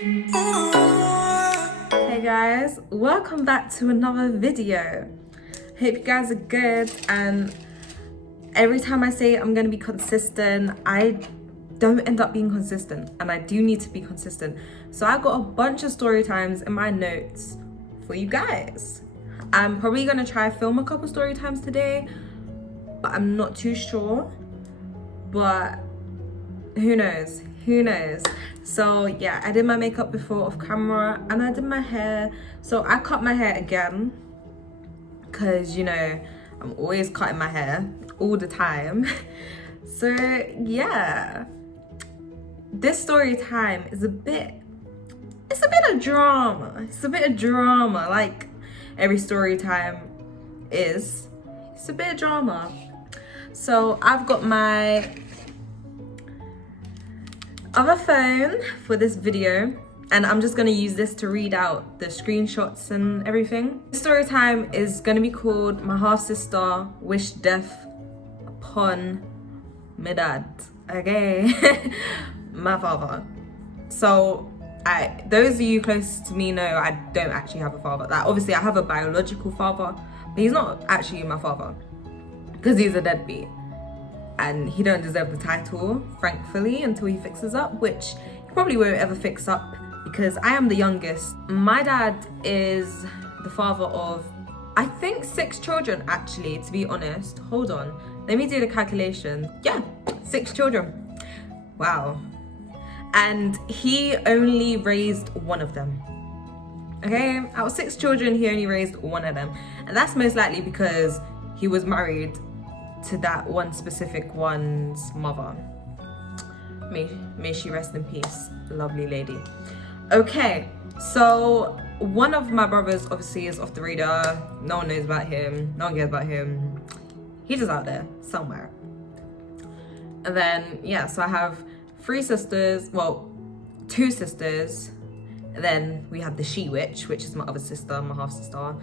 Hey guys, welcome back to another video. Hope you guys are good, and every time I say I'm gonna be consistent, I don't end up being consistent, and I do need to be consistent. So I got a bunch of story times in my notes for you guys. I'm probably gonna try film a couple story times today, but I'm not too sure. But who knows? So yeah, I did my makeup before off camera, and I did my hair. So I cut my hair again because, you know, I'm always cutting my hair all the time. So yeah, this story time is a bit of drama. It's a bit of drama, like every story time is. It's a bit of drama. So I've got my other phone for this video, and I'm just gonna use this to read out the screenshots and everything. This story time is gonna be called My Half Sister Wished Death Upon My Dad. Okay. My father. So those of you close to me know I don't actually have a father. Like, obviously I have a biological father, but he's not actually my father because he's a deadbeat. And he don't deserve the title, thankfully, until he fixes up, which he probably won't ever fix up because I am the youngest. My dad is the father of, I think, 6 children, actually, to be honest. Hold on, let me do the calculation. Yeah, 6 children. Wow. And he only raised one of them. Okay, out of 6 children, he only raised one of them. And that's most likely because he was married to that one specific one's mother. May she rest in peace, lovely lady. Okay, so one of my brothers obviously is off the radar. No one knows about him, no one cares about him. He's just out there somewhere. And then yeah, so I have 3 sisters, well, 2 sisters, and then we have the she witch, which is my other sister, my half sister.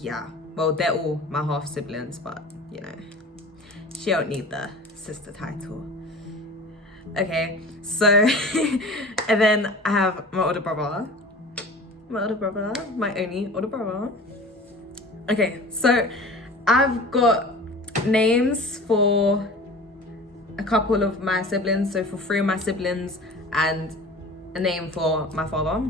Yeah, well, they're all my half siblings, but you know, she don't need the sister title. Okay, so and then I have my older brother, my only older brother. Okay, so I've got names for a couple of my siblings, so for 3 of my siblings, and a name for my father,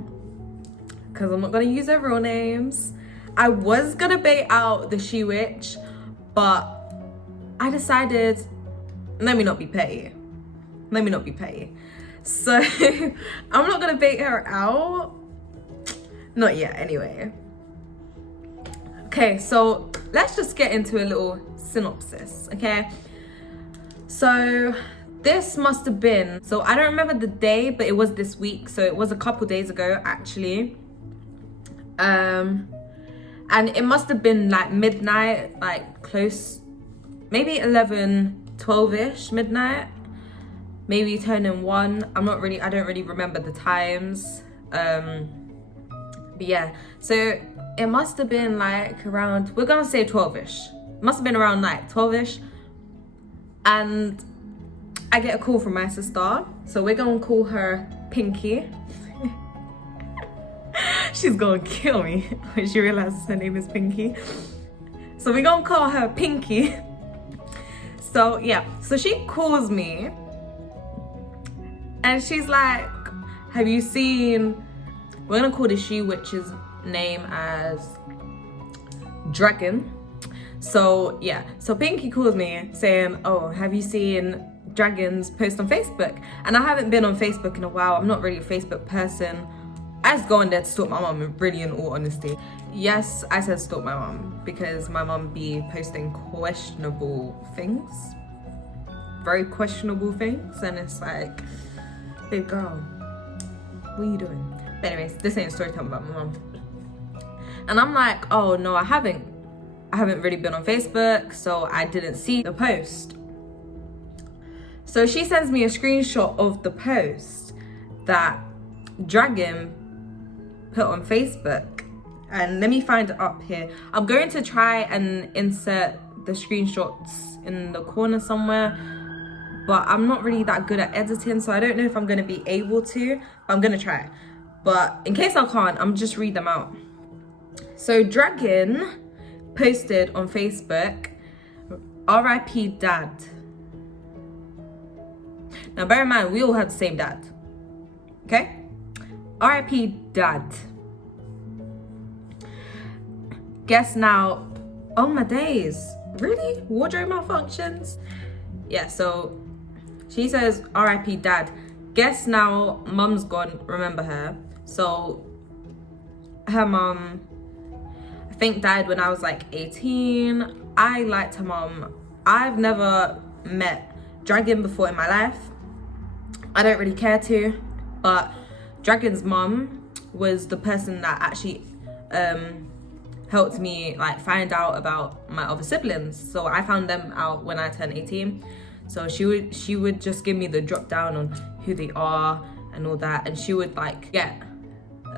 because I'm not gonna use their real names. I was gonna bait out the she witch, but I decided, let me not be petty. So I'm not gonna bait her out. Not yet, anyway. Okay, so let's just get into a little synopsis, okay? So this must have been, so I don't remember the day, but it was this week. So it was a couple days ago, actually. And it must have been like midnight, like close, maybe 11, 12-ish midnight, maybe turning 1. I don't really remember the times. But yeah, so it must have been like around, we're gonna say 12-ish. Must have been around like 12-ish. And I get a call from my sister. So we're gonna call her Pinky. She's gonna kill me when she realizes her name is Pinky. So we're gonna call her Pinky. So yeah, so she calls me and she's like, have you seen, we're gonna call the she witch's name as Dragon. So yeah, so Pinky calls me saying, oh, have you seen Dragon's post on Facebook? And I haven't been on Facebook in a while. I'm not really a Facebook person. I just go on there to stalk my mum, really, in all honesty. Yes, I said stalk my mum because my mum be posting questionable things. Very questionable things. And it's like, big girl, what are you doing? But anyways, this ain't a story time about my mum. And I'm like, oh no, I haven't really been on Facebook, so I didn't see the post. So she sends me a screenshot of the post that Dragon put on Facebook, and let me find it up here. I'm going to try and insert the screenshots in the corner somewhere, but I'm not really that good at editing, so I don't know if I'm gonna be able to, but I'm gonna try. But in case I can't, I'm just read them out. So Dragon posted on Facebook, RIP dad. Now bear in mind, we all have the same dad, okay? RIP dad. Guess now, oh my days, really? Wardrobe malfunctions? Yeah, so she says, RIP dad. Guess now, mum's gone, remember her. So her mum, I think, died when I was like 18. I liked her mum. I've never met Dragon before in my life. I don't really care to, but Dragon's mum was the person that actually helped me like find out about my other siblings. So I found them out when I turned 18. So she would just give me the drop down on who they are and all that, and she would like get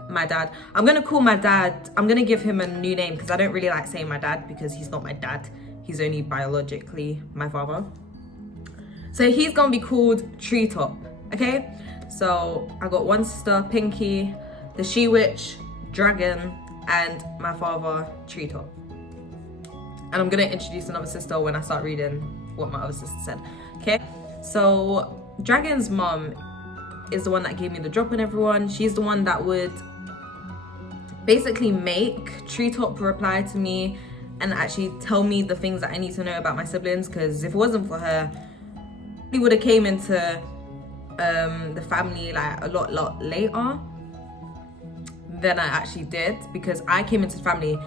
my dad. I'm gonna call my dad, I'm gonna give him a new name because I don't really like saying my dad because he's not my dad. He's only biologically my father. So he's gonna be called Treetop, okay? So I got one sister, Pinky, the She Witch, Dragon, and my father, Treetop. And I'm gonna introduce another sister when I start reading what my other sister said, okay? So Dragon's mom is the one that gave me the drop on everyone. She's the one that would basically make Treetop reply to me and actually tell me the things that I need to know about my siblings, because if it wasn't for her, we would have came into the family like a lot later than I actually did, because I came into the family.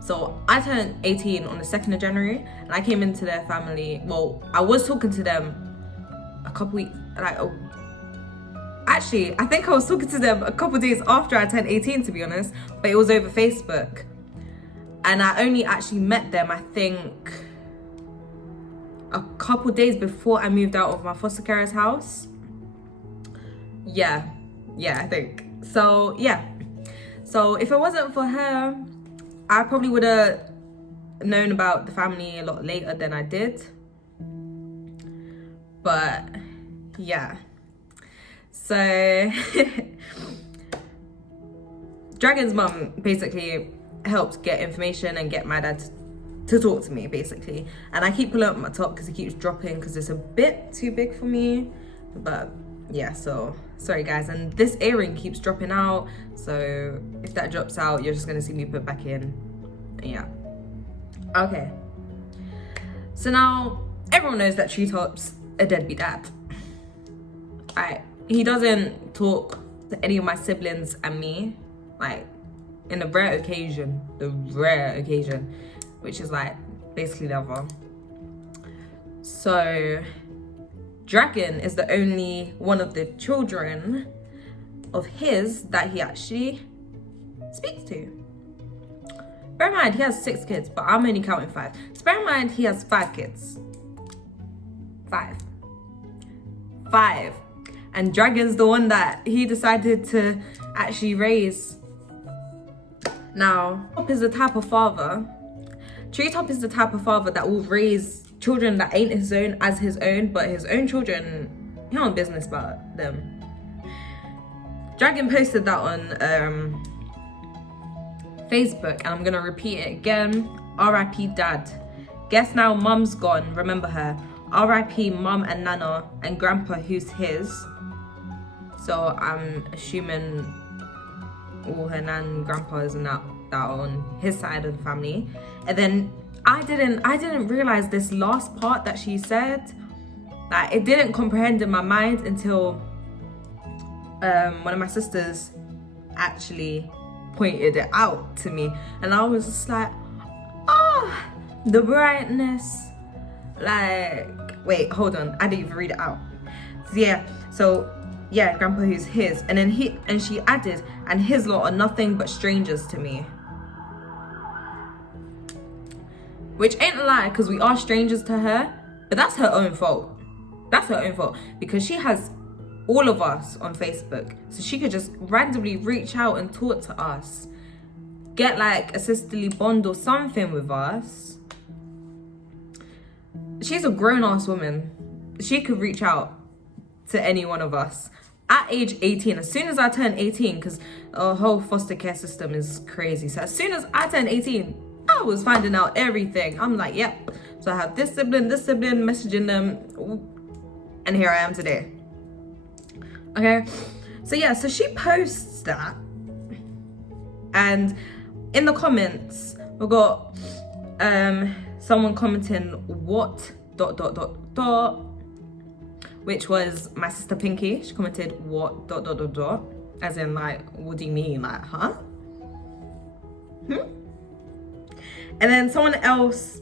So I turned 18 on the 2nd of January and I came into their family. Well, I was talking to them a couple weeks, like, actually, I think I was talking to them a couple days after I turned 18, to be honest, but it was over Facebook. And I only actually met them, I think, a couple days before I moved out of my foster carer's house. Yeah, I think. So, yeah. So if it wasn't for her, I probably would have known about the family a lot later than I did. But, yeah. So, Dragon's mum basically helped get information and get my dad to talk to me, basically. And I keep pulling up my top because it keeps dropping because it's a bit too big for me. But yeah, so sorry guys. And this earring keeps dropping out, so if that drops out, you're just gonna see me put back in. Yeah. Okay. So now everyone knows that Treetop's a deadbeat dad. Alright. He doesn't talk to any of my siblings and me, like, in the rare occasion, which is like basically never. So Dragon is the only one of the children of his that he actually speaks to. Bear in mind, he has 6 kids, but I'm only counting 5. So bear in mind, he has 5 kids. 5. And Dragon's the one that he decided to actually raise. Now, Treetop is the type of father. Treetop is the type of father that will raise children that ain't his own as his own, but his own children, he don't business about them. Dragon posted that on Facebook, and I'm gonna repeat it again. RIP dad. Guess now mum's gone, remember her. RIP mum and nana and grandpa who's his. So I'm assuming all her nan, grandpas and that are on his side of the family. And then I didn't realize this last part that she said. Like, it didn't comprehend in my mind until one of my sisters actually pointed it out to me, and I was just like, the brightness. Like, wait, hold on, I didn't even read it out. So yeah, grandpa who's his, and then she added, and his lot are nothing but strangers to me. Which ain't a lie, because we are strangers to her, but that's her own fault. That's her own fault, because she has all of us on Facebook, so she could just randomly reach out and talk to us, get like a sisterly bond or something with us. She's a grown-ass woman. she could reach out to any one of us at age 18. As soon as I turned 18, because our whole foster care system is crazy. So as soon as I turned 18, I was finding out everything. I'm like, yep. So I have this sibling, messaging them. And here I am today. Okay. So yeah, so she posts that. And in the comments, we got someone commenting, what ... which was my sister Pinky. She commented, what ... as in like, what do you mean? Like, huh? And then someone else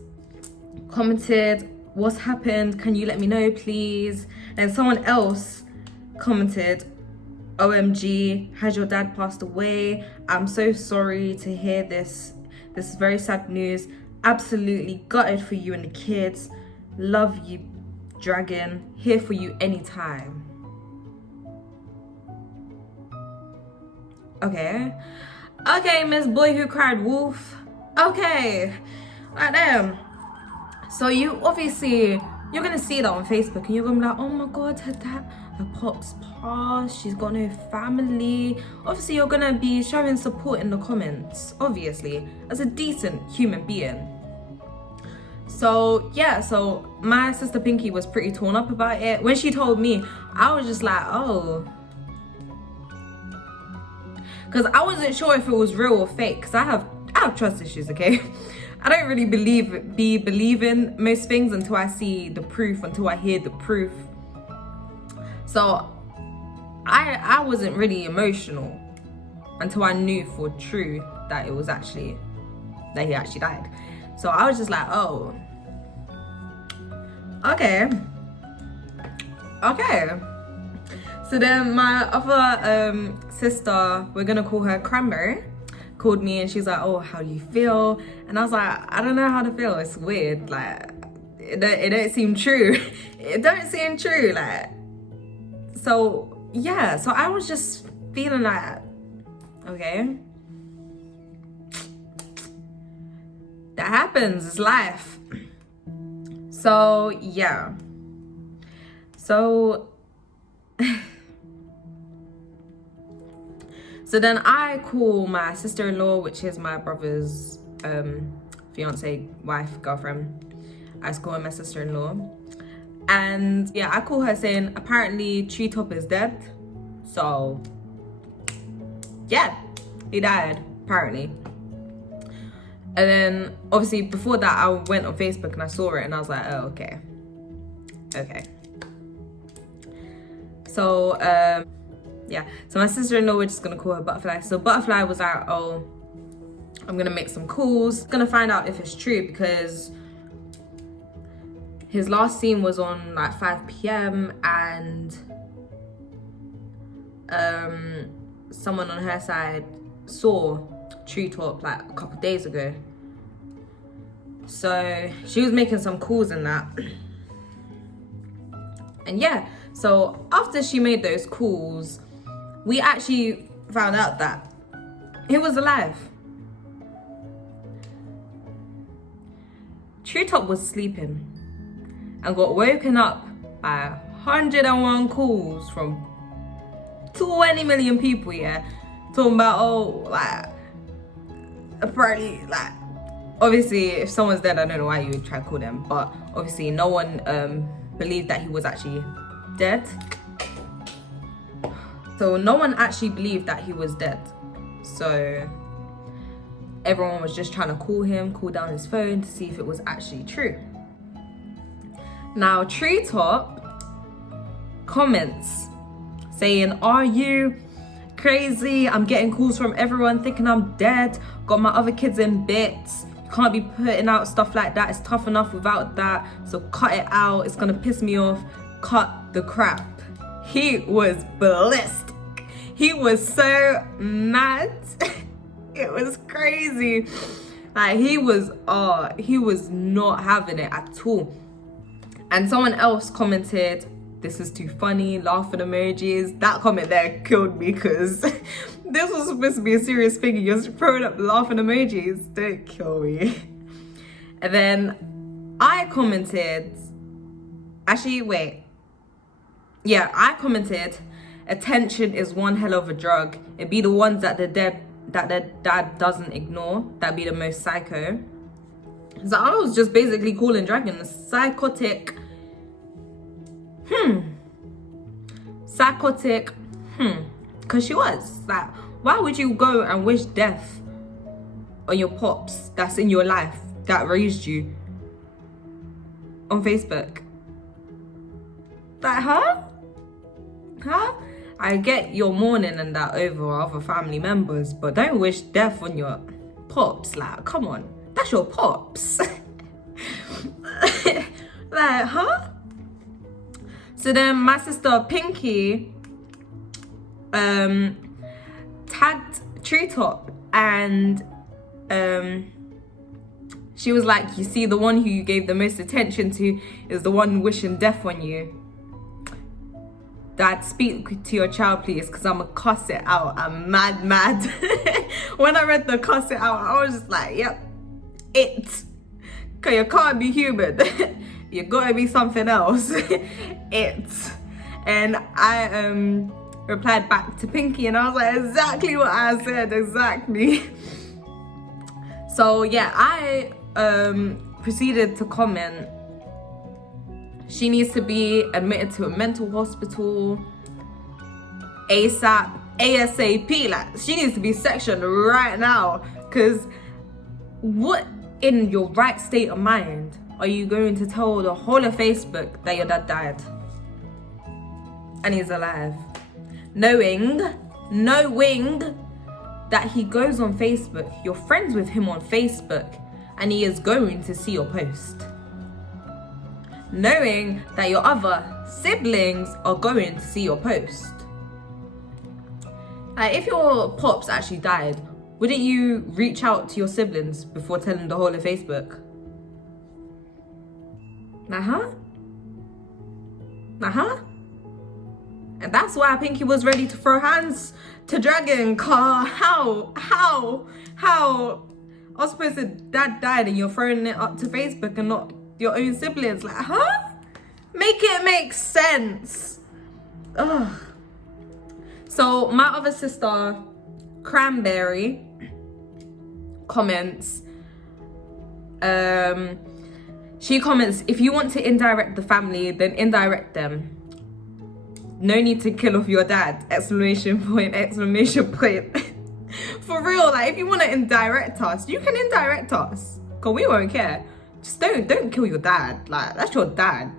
commented, what's happened? Can you let me know, please? And someone else commented, OMG, has your dad passed away? I'm so sorry to hear this. This is very sad news. Absolutely gutted for you and the kids. Love you, Dragon. Here for you anytime. Okay. Okay, Miss Boy Who Cried Wolf. Okay. Like damn. So you obviously, you're gonna see that on Facebook and you're gonna be like, oh my God, her pop's passed, she's got no family. Obviously you're gonna be showing support in the comments, obviously, as a decent human being. So yeah, so my sister Pinky was pretty torn up about it. When she told me, I was just like, oh. Because I wasn't sure if it was real or fake, because I have trust issues, okay? I don't really believing most things until I see the proof, until I hear the proof. So I wasn't really emotional until I knew for true that it was actually, that he actually died. So I was just like, oh, okay. So then my other sister, we're gonna call her Cranberry, called me and she's like, oh, how do you feel? And I was like, I don't know how to feel. It's weird. Like, it don't seem true. It don't seem true. Like, so yeah. So I was just feeling like, okay, that happens. It's life. So yeah. So. So then I call my sister-in-law, which is my brother's fiance, wife, girlfriend. I just call her my sister-in-law. And yeah, I call her saying, apparently Treetop is dead. So yeah, he died, apparently. And then obviously before that, I went on Facebook and I saw it and I was like, oh, okay. So yeah, so my sister-in-law, we're just gonna call her Butterfly. So Butterfly was like, oh, I'm gonna make some calls, gonna find out if it's true, because his last scene was on like 5 p.m. and someone on her side saw Treetop like a couple days ago. So she was making some calls and that. And yeah, so after she made those calls, we actually found out that he was alive. Treetop was sleeping and got woken up by 101 calls from 20 million people, yeah, talking about, oh, like, apparently, like, obviously, if someone's dead, I don't know why you would try to call them, but obviously no one believed that he was actually dead. So no one actually believed that he was dead. So everyone was just trying to call him, call down his phone to see if it was actually true. Now Treetop comments saying, are you crazy? I'm getting calls from everyone thinking I'm dead. Got my other kids in bits. You can't be putting out stuff like that. It's tough enough without that. So cut it out. It's gonna piss me off. Cut the crap. He was ballistic. He was so mad. It was crazy. Like he was not having it at all. And someone else commented, this is too funny, laughing emojis. That comment there killed me, because this was supposed to be a serious thing. You're throwing up laughing emojis. Don't kill me. And then I commented, actually, wait. yeah, I commented, attention is one hell of a drug. It'd be the ones that the dad doesn't ignore that be the most psycho. So I was just basically calling Dragon psychotic. Psychotic. Because she was like, why would you go and wish death on your pops that's in your life, that raised you, on Facebook? Like, huh? I get your mourning and that over other family members, but don't wish death on your pops. Like, come on, that's your pops. Like, huh? So then my sister Pinky tagged Treetop, and she was like, you see, the one who you gave the most attention to is the one wishing death on you. Dad, speak to your child, please, because I'm gonna cuss it out. I'm mad. When I read the cuss it out, I was just like, yep, it. Because you can't be human. You gotta be something else. It. And I replied back to Pinky, and I was like, exactly what I said, exactly. So yeah, I proceeded to comment, she needs to be admitted to a mental hospital ASAP. Like, she needs to be sectioned right now, because what in your right state of mind are you going to tell the whole of Facebook that your dad died and he's alive, knowing that he goes on Facebook, you're friends with him on Facebook, and he is going to see your post, knowing that your other siblings are going to see your post? Like, if your pops actually died, wouldn't you reach out to your siblings before telling the whole of Facebook? And that's why Pinky was ready to throw hands to Dragon. How? I was supposed to, dad died and you're throwing it up to Facebook and not your own siblings. Like, huh? Make it make sense. Ugh. So my other sister, Cranberry, comments, she comments, if you want to indirect the family, then indirect them. No need to kill off your dad, exclamation point. For real, like, if you want to indirect us, you can indirect us, because we won't care. Just don't kill your dad. Like, that's your dad.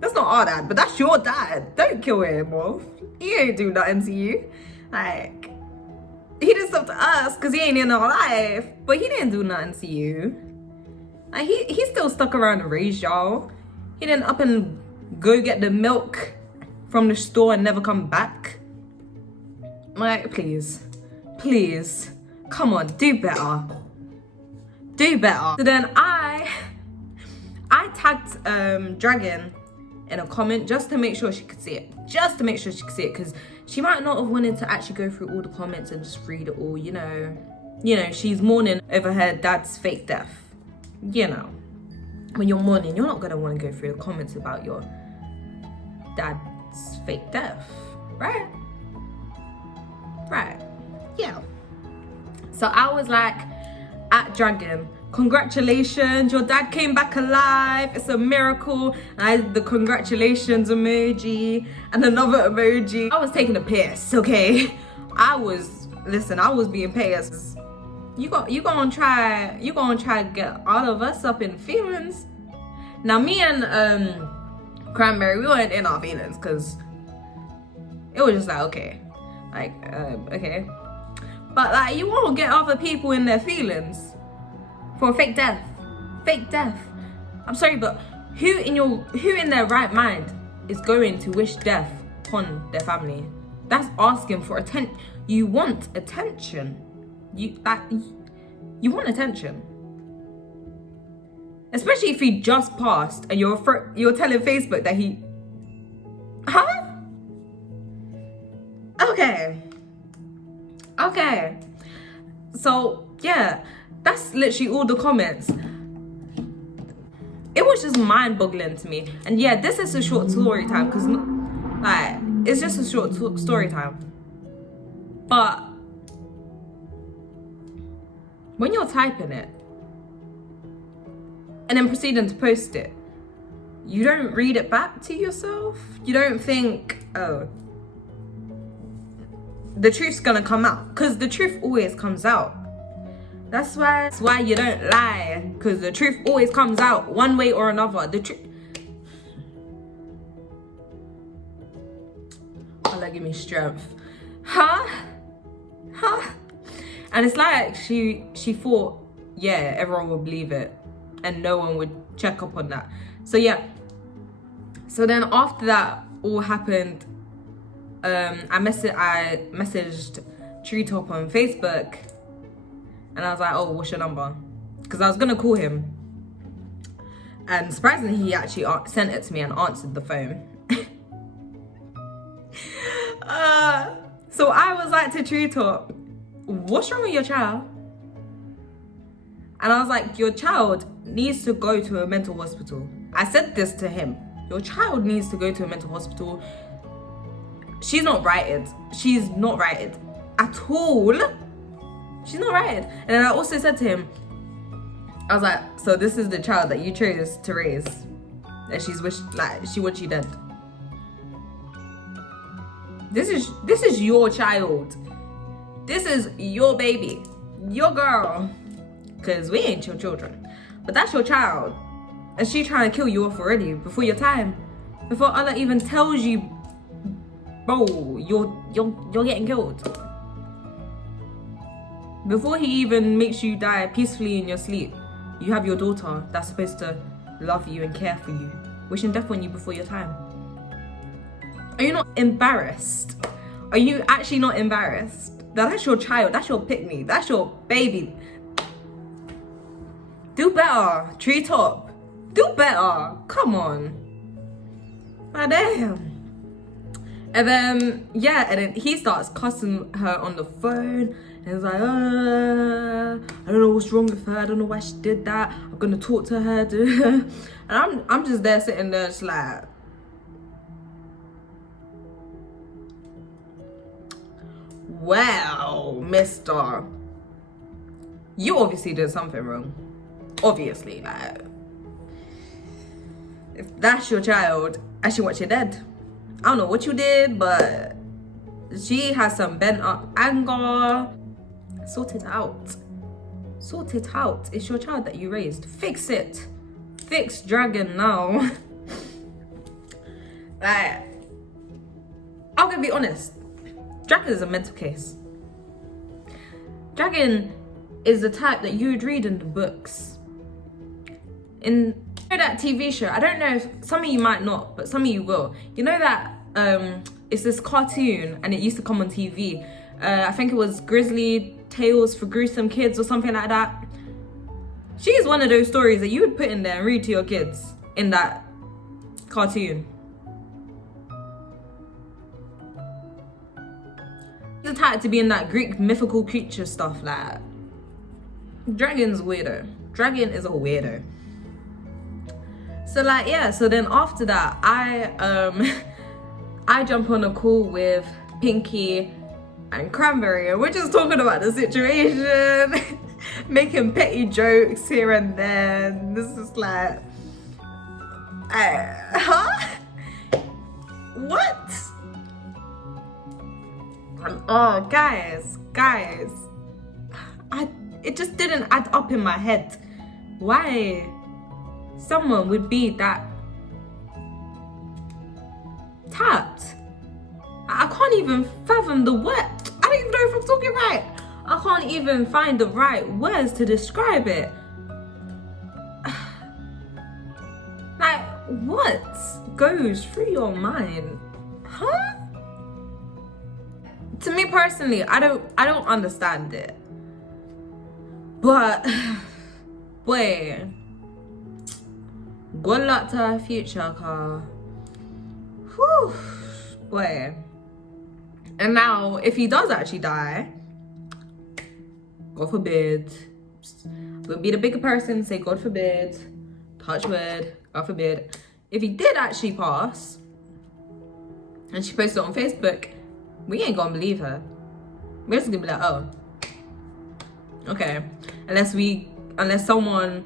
That's not our dad, but that's your dad. Don't kill him off. He ain't do nothing to you. Like, he did stuff to us because he ain't in our life, but he didn't do nothing to you. Like, he still stuck around and raised y'all. He didn't up and go get the milk from the store and never come back. Like, please, come on, do better. So then I tagged Dragon in a comment just to make sure she could see it. Because she might not have wanted to actually go through all the comments and just read it all, you know, she's mourning over her dad's fake death. You know, when you're mourning, you're not gonna want to go through the comments about your dad's fake death, right? Yeah. So I was like, at Dragon, congratulations, your dad came back alive, it's a miracle. And I had the congratulations emoji and another emoji. I was taking a piss, okay? I was being pissed. You gonna try to get all of us up in feelings. Now me and Cranberry, we weren't in our feelings, because it was just like, okay. Okay. But like, you won't get other people in their feelings for a fake death. I'm sorry, but who in their right mind is going to wish death upon their family? That's asking for attention. You want attention. You want attention. Especially if he just passed and you're telling Facebook that he... Huh? Okay. So, yeah, that's literally all the comments. It was just mind-boggling to me. And yeah, this is a short story time, because Like, it's just a short story time. But when you're typing it and then proceeding to post it, you don't read it back to yourself. You don't think, oh, the truth's gonna come out, because the truth always comes out. That's why you don't lie, because the truth always comes out one way or another. The truth. Allah give me strength. Huh? And it's like she thought, yeah, everyone would believe it and no one would check up on that. So yeah. So then after that all happened, I messaged Treetop on Facebook, and I was like, oh, what's your number? Because I was gonna call him, and surprisingly he actually sent it to me and answered the phone. So I was like to Treetop, what's wrong with your child? And I was like, your child needs to go to a mental hospital. I said this to him. Your child needs to go to a mental hospital. She's not righted. She's not righted at all. She's not righted. And then I also said to him, I was like, so this is the child that you chose to raise, and she wants you dead. This is your child. This is your baby, your girl. Cause we ain't your children, but that's your child, and she trying to kill you off already before your time, before Allah even tells you, bro, you're getting killed. Before he even makes you die peacefully in your sleep, you have your daughter that's supposed to love you and care for you, wishing death on you before your time. Are you not embarrassed? Are you actually not embarrassed? That's your child, that's your pick-me, that's your baby. Do better, Treetop. Do better. Come on. Ah, damn. And then, yeah, and then he starts cussing her on the phone. And he's like, I don't know what's wrong with her. I don't know why she did that. I'm gonna talk to her. And I'm just there sitting there just like, well, mister, you obviously did something wrong. Obviously, like, if that's your child, I should watch you dead. I don't know what you did, but she has some bent up anger. Sort it out. Sort it out. It's your child that you raised. Fix it. Fix Dragon now. Like, I'm gonna be honest. Dragon is a mental case. Dragon is the type that you would read in the books. In that TV show, I don't know if some of you might not, but some of you will. You know that it's this cartoon and it used to come on TV. I think it was Grizzly Tales for Gruesome Kids or something like that. She's one of those stories that you would put in there and read to your kids in that cartoon. The type to be in that Greek mythical creature stuff. Like, Dragon's weirdo. Dragon is a weirdo. So like, yeah, so then after that, I jump on a call with Pinky and Cranberry, and we're just talking about the situation, making petty jokes here and there. This is like, huh? What? Oh, guys, it just didn't add up in my head. Why someone would be that tapped? I can't even fathom the word. I don't even know if I'm talking right. I can't even find the right words to describe it. Like, what goes through your mind? Huh? To me personally, I don't understand it. But boy, good luck to her future, car. Whew, boy. And now, if he does actually die, God forbid, we'll be the bigger person, say God forbid, touch wood, God forbid. If he did actually pass, and she posted it on Facebook, we ain't gonna believe her. We're just gonna be like, oh, okay. Unless someone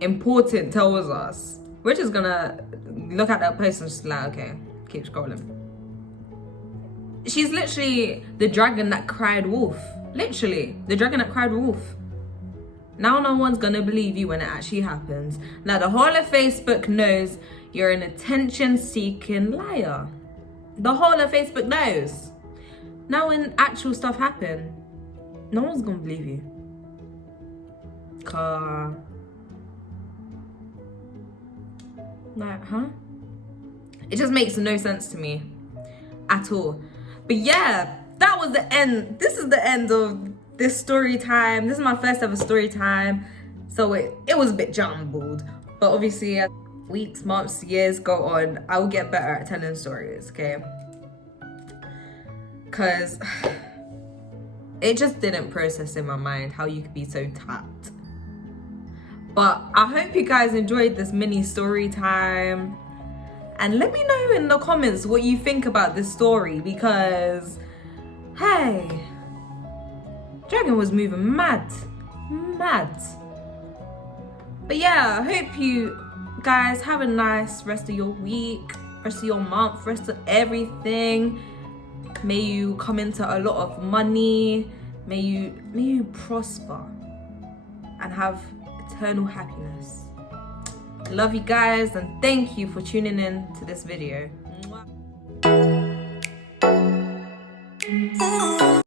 important tells us, we're just gonna look at that post and just like, okay, keep scrolling. She's literally the dragon that cried wolf. Literally, the dragon that cried wolf. Now no one's gonna believe you when it actually happens. Now the whole of Facebook knows you're an attention-seeking liar. The whole of Facebook knows. Now when actual stuff happen, no one's gonna believe you. Like, huh? It just makes no sense to me at all. But yeah, that was the end. This is the end of this story time. This is my first ever story time. So it was a bit jumbled. But obviously, as weeks, months, years go on, I will get better at telling stories, okay? Because it just didn't process in my mind how you could be so tapped. But I hope you guys enjoyed this mini story time. And let me know in the comments what you think about this story, because, hey, Dragon was moving mad. But yeah, I hope you guys have a nice rest of your week, rest of your month, rest of everything. May you come into a lot of money. May you prosper and have eternal happiness. Love you guys, and thank you for tuning in to this video.